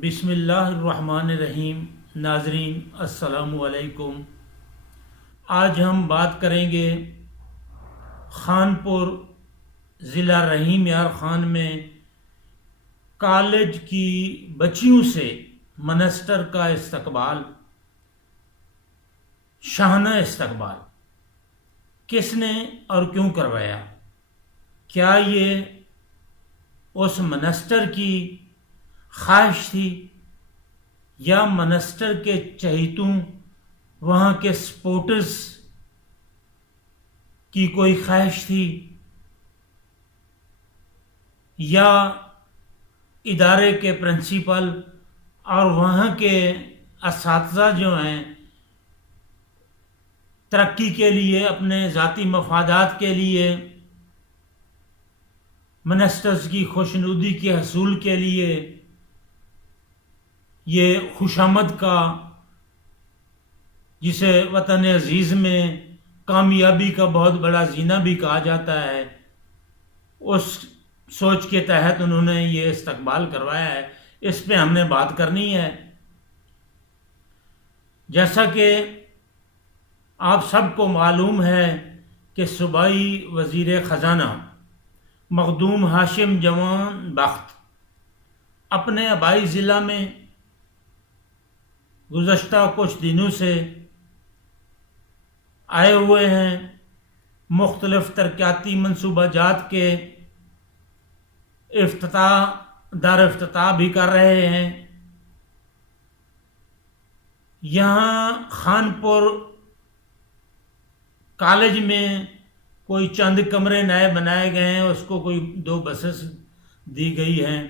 بسم اللہ الرحمن الرحیم۔ ناظرین السلام علیکم۔ آج ہم بات کریں گے خانپور ضلع رحیم یار خان میں کالج کی بچیوں سے منسٹر کا استقبال، شاہانہ استقبال کس نے اور کیوں کروایا؟ کیا یہ اس منسٹر کی خواہش تھی یا منسٹر کے چہیتوں وہاں کے سپورٹرز کی کوئی خواہش تھی یا ادارے کے پرنسپل اور وہاں کے اساتذہ جو ہیں ترقی کے لیے، اپنے ذاتی مفادات کے لیے، منسٹرز کی خوشنودی کے حصول کے لیے یہ خوشامد کا، جسے وطن عزیز میں کامیابی کا بہت بڑا زینہ بھی کہا جاتا ہے، اس سوچ کے تحت انہوں نے یہ استقبال کروایا ہے۔ اس پہ ہم نے بات کرنی ہے۔ جیسا کہ آپ سب کو معلوم ہے کہ صوبائی وزیر خزانہ مخدوم ہاشم جوان بخت اپنے آبائی ضلع میں گزشتہ کچھ دنوں سے آئے ہوئے ہیں، مختلف ترقیاتی منصوبہ جات کے دار افتتاح بھی کر رہے ہیں۔ یہاں خانپور کالج میں کوئی چند کمرے نئے بنائے گئے ہیں، اس کو کوئی 2 بسیں دی گئی ہیں،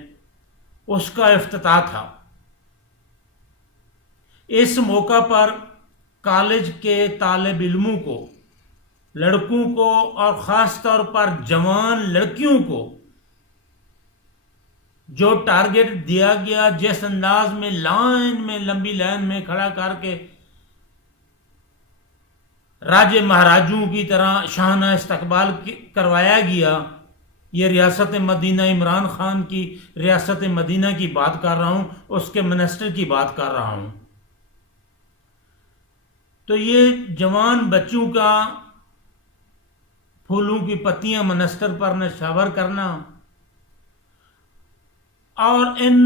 اس کا افتتاح تھا۔ اس موقع پر کالج کے طالب علموں کو، لڑکوں کو اور خاص طور پر جوان لڑکیوں کو جو ٹارگٹ دیا گیا، جس انداز میں لمبی لائن میں کھڑا کر کے راجے مہاراجوں کی طرح شاہانہ استقبال کروایا گیا، یہ ریاست مدینہ عمران خان کی ریاست مدینہ کی بات کر رہا ہوں، اس کے منسٹر کی بات کر رہا ہوں۔ تو یہ جوان بچوں کا پھولوں کی پتیاں منسٹر پر نشاور کرنا اور ان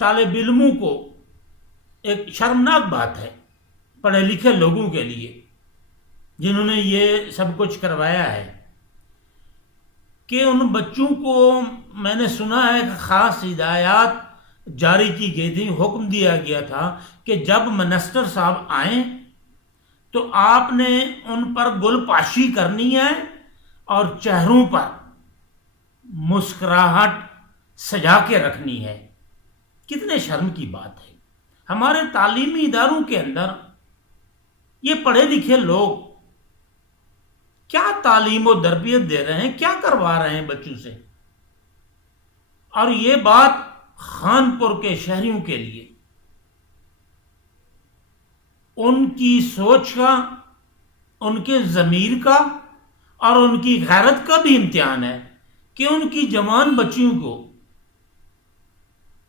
طالب علموں کو ایک شرمناک بات ہے پڑھے لکھے لوگوں کے لیے، جنہوں نے یہ سب کچھ کروایا ہے، کہ ان بچوں کو میں نے سنا ہے کہ خاص ہدایات جاری کی گئی تھی، حکم دیا گیا تھا کہ جب منسٹر صاحب آئیں تو آپ نے ان پر گل پاشی کرنی ہے اور چہروں پر مسکراہٹ سجا کے رکھنی ہے۔ کتنے شرم کی بات ہے! ہمارے تعلیمی اداروں کے اندر یہ پڑھے لکھے لوگ کیا تعلیم و تربیت دے رہے ہیں، کیا کروا رہے ہیں بچوں سے؟ اور یہ بات خانپور کے شہریوں کے لیے ان کی سوچ کا، ان کے ضمیر کا اور ان کی غیرت کا بھی امتحان ہے کہ ان کی جوان بچیوں کو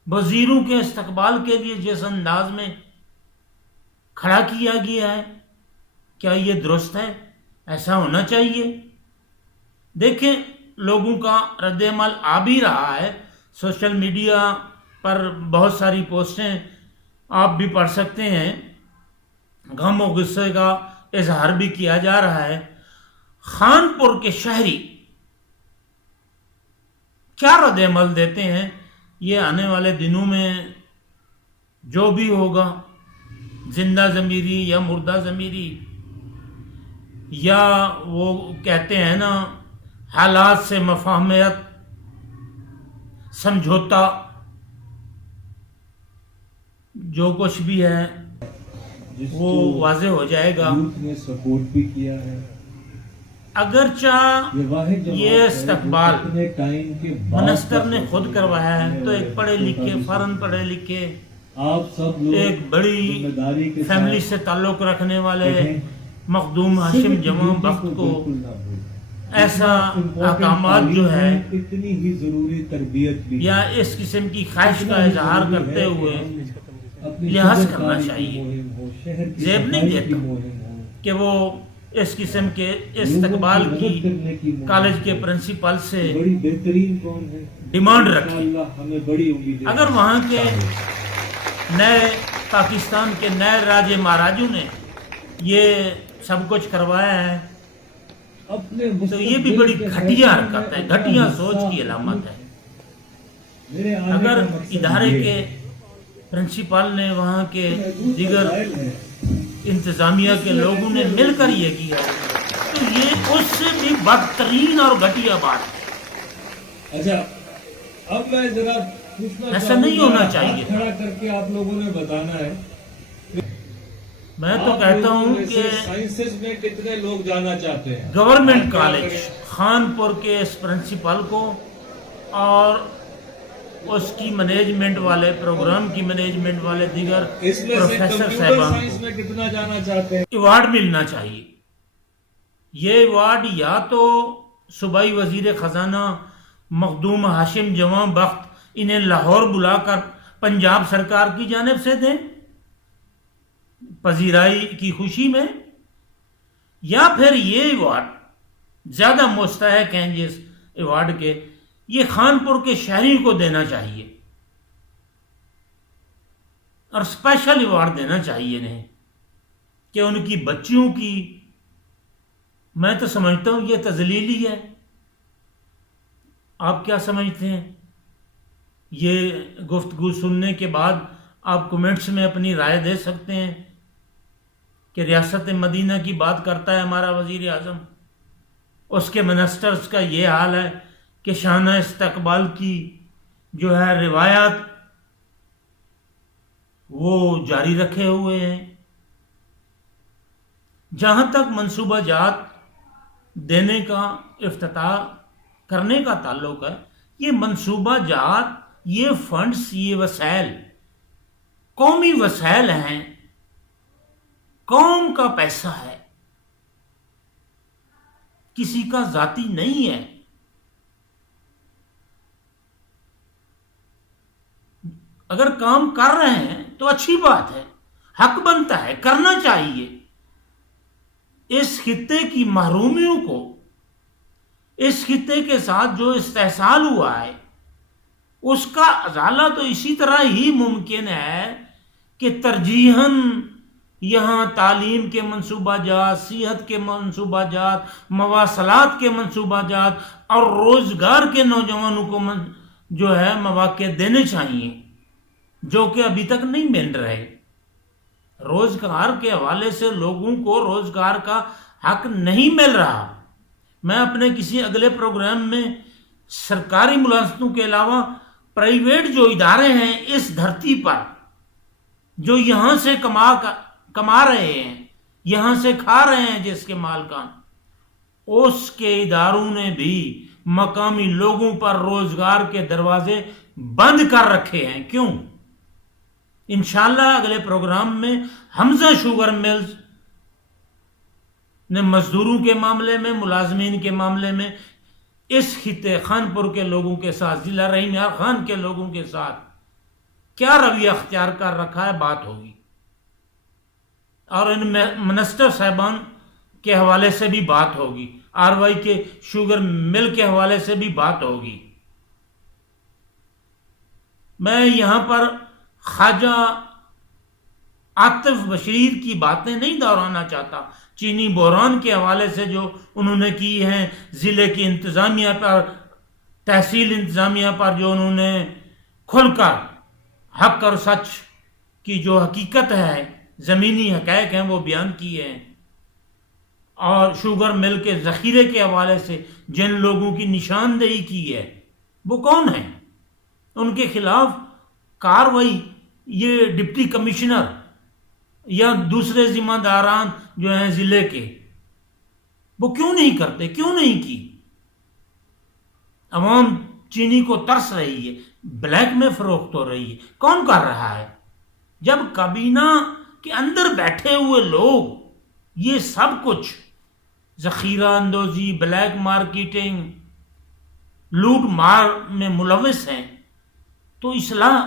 وزیروں کے استقبال کے لیے جس انداز میں کھڑا کیا گیا ہے، کیا یہ درست ہے؟ ایسا ہونا چاہیے؟ دیکھیں، لوگوں کا رد عمل آ بھی رہا ہے، سوشل میڈیا پر بہت ساری پوسٹیں آپ بھی پڑھ سکتے ہیں، غم و غصے کا اظہار بھی کیا جا رہا ہے۔ خانپور کے شہری کیا رد عمل دیتے ہیں، یہ آنے والے دنوں میں جو بھی ہوگا، زندہ ضمیری یا مردہ ضمیری، یا وہ کہتے ہیں نا حالات سے مفاہمت، سمجھوتا، جو کچھ بھی ہے وہ واضح ہو جائے گا۔ نے سپورٹ بھی کیا ہے، اگرچہ یہ استقبال منسٹر نے خود کروایا ہے، تو ایک پڑھے لکھے، فوراً پڑھے لکھے، آپ سب لوگ ایک بڑی فیملی سے تعلق رکھنے والے مخدوم ہاشم جوان بخت کو ایسا احکامات جو ہے اتنی ہی ضروری تربیت بھی یا اس قسم کی خواہش کا اظہار کرتے ہوئے لحاظ کرنا چاہیے. زیب نہیں دیتا کہ وہ اس قسم کے استقبال کی کالج کے پرنسپل سے بڑی بہترین کون ہے ڈیمانڈ رکھے. ہمیں بڑی امید اگر وہاں کے نئے پاکستان کے نئے راجے مہاراجوں نے یہ سب کچھ کروایا ہے تو یہ بھی بڑی گھٹیا حرکت ہے, گھٹیا سوچ کی علامت ہے. اگر ادارے کے پرنسپل نے وہاں کے دیگر انتظامیہ کے لوگوں نے مل کر یہ کیا تو یہ اس سے بھی بدترین اور گھٹیا بات ہے. اچھا اب میں ذرا ایسا نہیں ہونا چاہیے. کھڑا کر کے آپ لوگوں نے بتانا ہے میں تو کہتا ہوں کہ سائنسز میں کتنے لوگ جانا چاہتے ہیں گورنمنٹ کالج خانپور کے اس پرنسپل کو اور اس کی مینجمنٹ والے پروگرام کی مینجمنٹ والے دیگر اس میں سے پروفیسر کمپیوٹر صاحبان سائنس میں کتنا جانا چاہتے ہیں ایوارڈ ملنا چاہیے. یہ ایوارڈ یا تو صوبائی وزیر خزانہ مخدوم ہاشم جواں بخت انہیں لاہور بلا کر پنجاب سرکار کی جانب سے دیں پذیرائی کی خوشی میں, یا پھر یہ ایوارڈ زیادہ مستحق ہیں جس ایوارڈ کے یہ خانپور کے شہریوں کو دینا چاہیے اور اسپیشل ایوارڈ دینا چاہیے انہیں کہ ان کی بچیوں کی, میں تو سمجھتا ہوں یہ تذلیلی ہے. آپ کیا سمجھتے ہیں؟ یہ گفتگو سننے کے بعد آپ کمنٹس میں اپنی رائے دے سکتے ہیں کہ ریاست مدینہ کی بات کرتا ہے ہمارا وزیر اعظم, اس کے منسٹرز کا یہ حال ہے کہ شانہ استقبال کی جو ہے روایات وہ جاری رکھے ہوئے ہیں. جہاں تک منصوبہ جات دینے کا افتتاح کرنے کا تعلق ہے, یہ منصوبہ جات, یہ فنڈز, یہ وسائل قومی وسائل ہیں, قوم کا پیسہ ہے, کسی کا ذاتی نہیں ہے. اگر کام کر رہے ہیں تو اچھی بات ہے, حق بنتا ہے, کرنا چاہیے. اس خطے کی محرومیوں کو, اس خطے کے ساتھ جو استحصال ہوا ہے اس کا ازالہ تو اسی طرح ہی ممکن ہے کہ ترجیحاً یہاں تعلیم کے منصوبہ جات, صحت کے منصوبہ جات, مواصلات کے منصوبہ جات اور روزگار کے نوجوانوں کو جو ہے مواقع دینے چاہیے جو کہ ابھی تک نہیں مل رہے. روزگار کے حوالے سے لوگوں کو روزگار کا حق نہیں مل رہا. میں اپنے کسی اگلے پروگرام میں سرکاری ملازمتوں کے علاوہ پرائیویٹ جو ادارے ہیں اس دھرتی پر جو یہاں سے کما رہے ہیں, یہاں سے کھا رہے ہیں جس کے مالکان, اس کے اداروں نے بھی مقامی لوگوں پر روزگار کے دروازے بند کر رکھے ہیں. کیوں؟ انشاءاللہ اگلے پروگرام میں حمزہ شوگر ملز نے مزدوروں کے معاملے میں, ملازمین کے معاملے میں اس خطے خانپور کے لوگوں کے ساتھ, ضلع رحیم یار خان کے لوگوں کے ساتھ کیا رویہ اختیار کر رکھا ہے بات ہوگی, اور ان منسٹر صاحبان کے حوالے سے بھی بات ہوگی, آر وائی کے شوگر مل کے حوالے سے بھی بات ہوگی. میں یہاں پر خواجہ عاطف بشیر کی باتیں نہیں دہرانا چاہتا. چینی بحران کے حوالے سے جو انہوں نے کی ہیں, ضلع کی انتظامیہ پر, تحصیل انتظامیہ پر جو انہوں نے کھل کر حق اور سچ کی جو حقیقت ہے, زمینی حقائق ہیں وہ بیان کیے ہیں, اور شوگر مل کے ذخیرے کے حوالے سے جن لوگوں کی نشاندہی کی ہے وہ کون ہیں, ان کے خلاف کاروائی یہ ڈپٹی کمشنر یا دوسرے ذمہ داران جو ہیں ضلع کے وہ کیوں نہیں کرتے, کیوں نہیں کی؟ عوام چینی کو ترس رہی ہے, بلیک میں فروخت ہو رہی ہے, کون کر رہا ہے؟ جب کابینہ کے اندر بیٹھے ہوئے لوگ یہ سب کچھ ذخیرہ اندوزی، بلیک مارکیٹنگ، لوٹ مار میں ملوث ہیں، تو اصلاح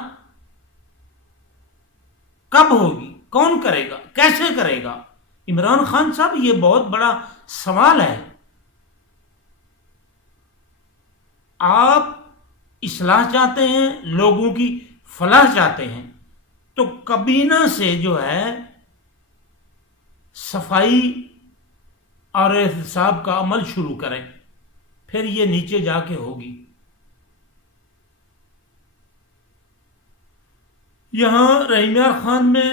کب ہوگی؟ کون کرے گا؟ کیسے کرے گا؟ عمران خان صاحب، یہ بہت بڑا سوال ہے۔ آپ اصلاح چاہتے ہیں، لوگوں کی فلاح چاہتے ہیں، تو کابینہ سے جو ہے صفائی اور احتساب کا عمل شروع کریں، پھر یہ نیچے جا کے ہوگی۔ یہاں رحیم یار خان میں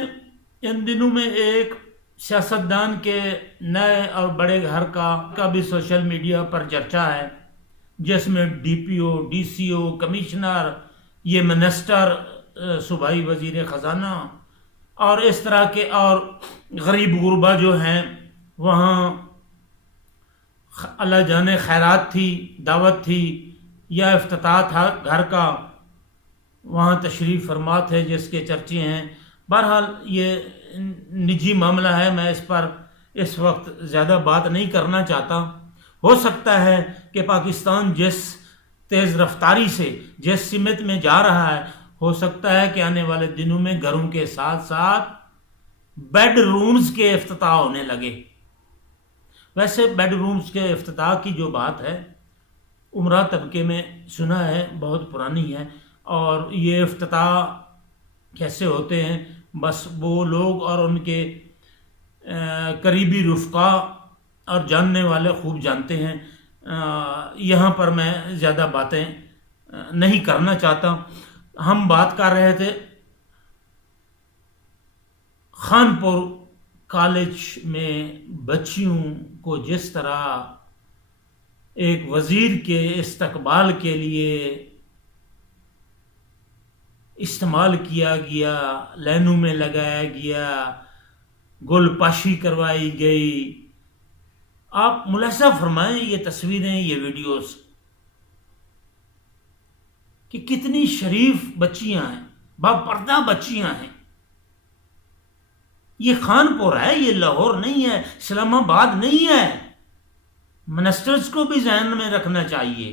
ان دنوں میں ایک سیاستدان کے نئے اور بڑے گھر کا بھی سوشل میڈیا پر چرچا ہے، جس میں ڈی پی او، ڈی سی او، کمشنر، یہ منسٹر، صوبائی وزیر خزانہ اور اس طرح کے اور غریب غربا جو ہیں، وہاں اللہ جانے خیرات تھی، دعوت تھی یا افتتاح تھا گھر کا، وہاں تشریف فرما تھے جس کے چرچے ہیں۔ بہرحال یہ نجی معاملہ ہے، میں اس پر اس وقت زیادہ بات نہیں کرنا چاہتا۔ ہو سکتا ہے کہ پاکستان جس تیز رفتاری سے جس سمت میں جا رہا ہے، ہو سکتا ہے کہ آنے والے دنوں میں گھروں کے ساتھ ساتھ بیڈ رومز کے افتتاح ہونے لگے۔ ویسے بیڈ رومز کے افتتاح کی جو بات ہے، عمرہ طبقے میں سنا ہے، بہت پرانی ہے، اور یہ افتتاح کیسے ہوتے ہیں بس وہ لوگ اور ان کے قریبی رفقا اور جاننے والے خوب جانتے ہیں۔ یہاں پر میں زیادہ باتیں نہیں کرنا چاہتا۔ ہم بات کر رہے تھے خانپور کالج میں بچیوں کو جس طرح ایک وزیر کے استقبال کے لیے استعمال کیا گیا، لائنوں میں لگایا گیا، گل پاشی کروائی گئی۔ آپ ملاحظہ فرمائیں یہ تصویریں، یہ ویڈیوز، کہ کتنی شریف بچیاں ہیں، باپردہ بچیاں ہیں۔ یہ خانپور ہے، یہ لاہور نہیں ہے، اسلام آباد نہیں ہے۔ منسٹرز کو بھی ذہن میں رکھنا چاہیے۔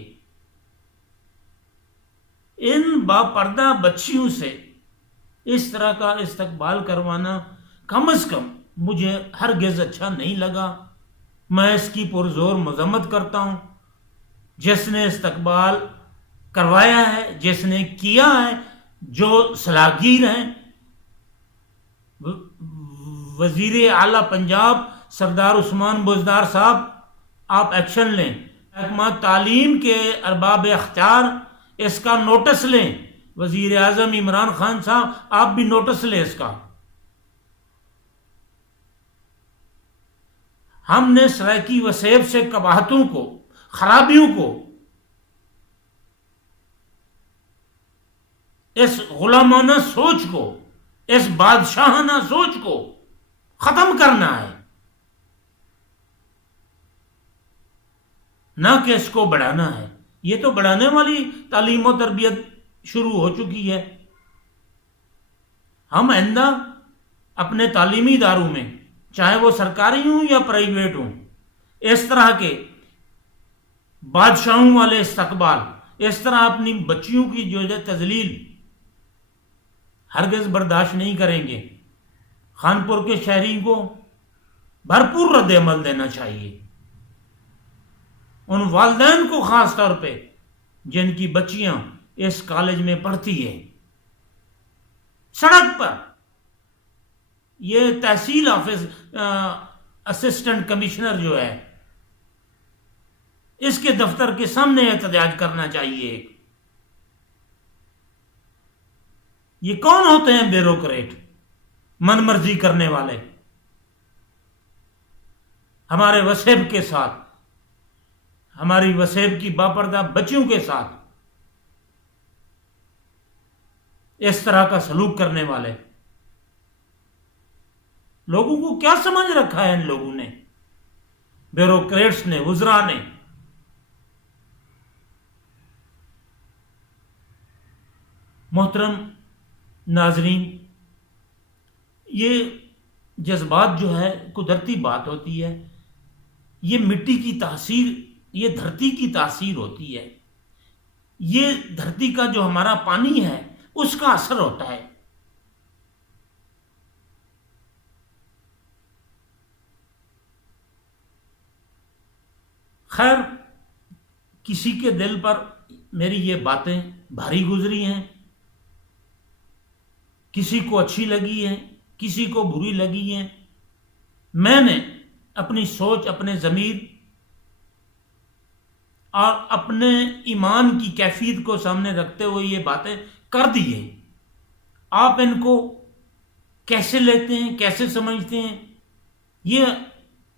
ان باپردہ بچیوں سے اس طرح کا استقبال کروانا کم از کم مجھے ہرگز اچھا نہیں لگا۔ میں اس کی پرزور مذمت کرتا ہوں۔ جس نے استقبال کروایا ہے، جس نے کیا ہے، جو صلاحگیر ہیں، وزیر اعلیٰ پنجاب سردار عثمان بزدار صاحب، آپ ایکشن لیں۔ محکمہ تعلیم کے ارباب اختیار اس کا نوٹس لیں۔ وزیر اعظم عمران خان صاحب، آپ بھی نوٹس لیں اس کا۔ ہم نے سرائیکی وسیب سے قباحتوں کو، خرابیوں کو، اس غلامانہ سوچ کو، اس بادشاہانہ سوچ کو ختم کرنا ہے، نہ کہ اس کو بڑھانا ہے۔ یہ تو بڑھانے والی تعلیم و تربیت شروع ہو چکی ہے۔ ہم آئندہ اپنے تعلیمی اداروں میں، چاہے وہ سرکاری ہوں یا پرائیویٹ ہوں، اس طرح کے بادشاہوں والے استقبال، اس طرح اپنی بچیوں کی جو ہے تذلیل ہرگز برداشت نہیں کریں گے۔ خانپور کے شہری کو بھرپور رد عمل دینا چاہیے۔ ان والدین کو خاص طور پہ جن کی بچیاں اس کالج میں پڑھتی ہیں، سڑک پر یہ تحصیل آفس اسسٹنٹ کمشنر جو ہے، اس کے دفتر کے سامنے احتجاج کرنا چاہیے۔ یہ کون ہوتے ہیں بیوروکریٹ، من مرضی کرنے والے، ہمارے وسیب کے ساتھ، ہماری وسیب کی باپردہ بچیوں کے ساتھ اس طرح کا سلوک کرنے والے لوگوں کو کیا سمجھ رکھا ہے؟ ان لوگوں نے، بیوروکریٹس نے، وزراء نے۔ محترم ناظرین، یہ جذبات جو ہے قدرتی بات ہوتی ہے، یہ مٹی کی تاثیر، یہ دھرتی کی تاثیر ہوتی ہے، یہ دھرتی کا جو ہمارا پانی ہے اس کا اثر ہوتا ہے۔ خیر، کسی کے دل پر میری یہ باتیں بھاری گزری ہیں، کسی کو اچھی لگی ہیں، کسی کو بری لگی ہیں۔ میں نے اپنی سوچ، اپنے ضمیر اور اپنے ایمان کی کیفیت کو سامنے رکھتے ہوئے یہ باتیں کر دی ہیں۔ آپ ان کو کیسے لیتے ہیں، کیسے سمجھتے ہیں، یہ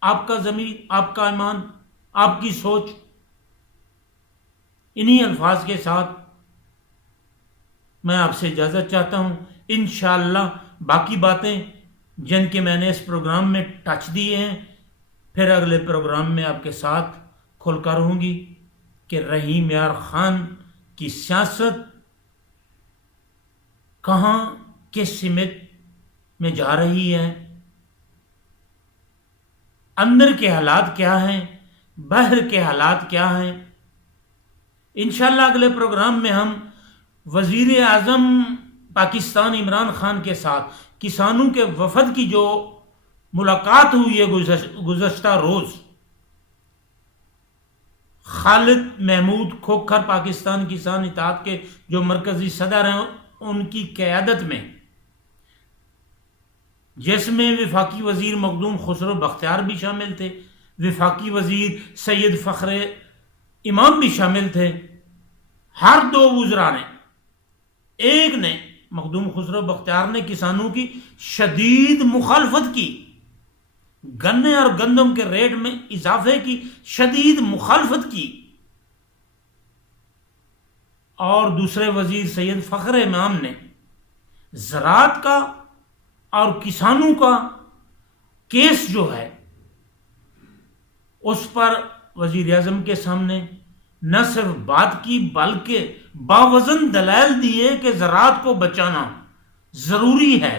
آپ کا ضمیر، آپ کا ایمان، آپ کی سوچ۔ انہی الفاظ کے ساتھ میں آپ سے اجازت چاہتا ہوں۔ انشاءاللہ باقی باتیں جن کے میں نے اس پروگرام میں ٹچ دیے ہیں، پھر اگلے پروگرام میں آپ کے ساتھ کھل کر ہوں گی کہ رحیم یار خان کی سیاست کہاں، کس سمت میں جا رہی ہے، اندر کے حالات کیا ہیں، باہر کے حالات کیا ہیں۔ انشاءاللہ اگلے پروگرام میں ہم وزیر اعظم پاکستان عمران خان کے ساتھ کسانوں کے وفد کی جو ملاقات ہوئی ہے گزشتہ روز، خالد محمود کھوکھر پاکستان کسان اتحاد کے جو مرکزی صدر ہیں، ان کی قیادت میں، جس میں وفاقی وزیر مخدوم خسرو بختیار بھی شامل تھے، وفاقی وزیر سید فخر امام بھی شامل تھے۔ ہر دو وزراء نے، ایک نے مخدوم خسرو بختیار نے کسانوں کی شدید مخالفت کی، گنے اور گندم کے ریٹ میں اضافے کی شدید مخالفت کی، اور دوسرے وزیر سید فخر امام نے زراعت کا اور کسانوں کا کیس جو ہے اس پر وزیر اعظم کے سامنے نہ صرف بات کی بلکہ باوزن دلائل دیے کہ زراعت کو بچانا ضروری ہے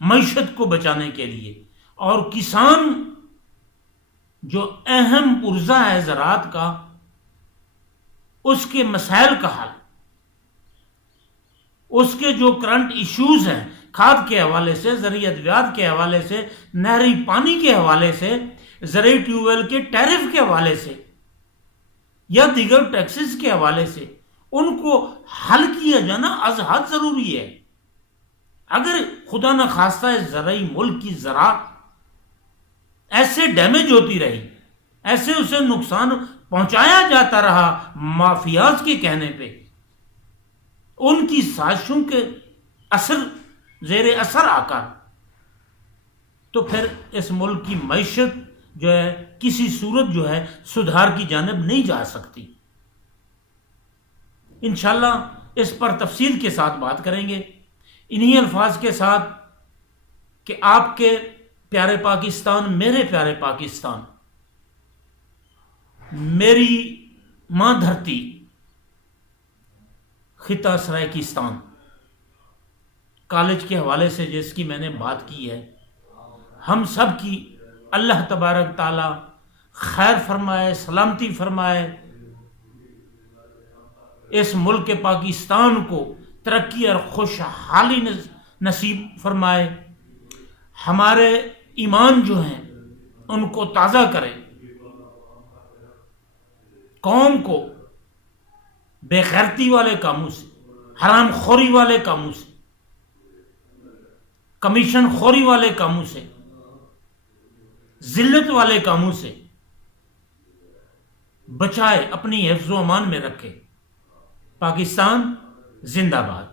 معیشت کو بچانے کے لیے، اور کسان جو اہم پرزہ ہے زراعت کا، اس کے مسائل کا حل، اس کے جو کرنٹ ایشوز ہیں، کھاد کے حوالے سے، زرعی ادویات کے حوالے سے، نہری پانی کے حوالے سے، زرعی ٹیوب ویل کے ٹیرف کے حوالے سے یا دیگر ٹیکسز کے حوالے سے، ان کو حل کیا جانا از حد ضروری ہے۔ اگر خدا نہ خواستہ زرعی ملک کی زراعت ایسے ڈیمیج ہوتی رہی، ایسے اسے نقصان پہنچایا جاتا رہا مافیاز کے کہنے پہ، ان کی سازشوں کے زیر اثر آ کر، تو پھر اس ملک کی معیشت جو ہے کسی صورت جو ہے سدھار کی جانب نہیں جا سکتی۔ انشاءاللہ اس پر تفصیل کے ساتھ بات کریں گے، انہی الفاظ کے ساتھ کہ آپ کے پیارے پاکستان، میرے پیارے پاکستان، میری ماں دھرتی، خطہ سرائیکستان کالج کے حوالے سے جس کی میں نے بات کی ہے، ہم سب کی اللہ تبارک تعالی خیر فرمائے، سلامتی فرمائے، اس ملک پاکستان کو ترقی اور خوشحالی نصیب فرمائے، ہمارے ایمان جو ہیں ان کو تازہ کرے، قوم کو بے غیرتی والے کاموں سے، حرام خوری والے کاموں سے، کمیشن خوری والے کاموں سے، ذلت والے کاموں سے بچائے، اپنی حفظ و امان میں رکھے۔ پاکستان زندہ باد۔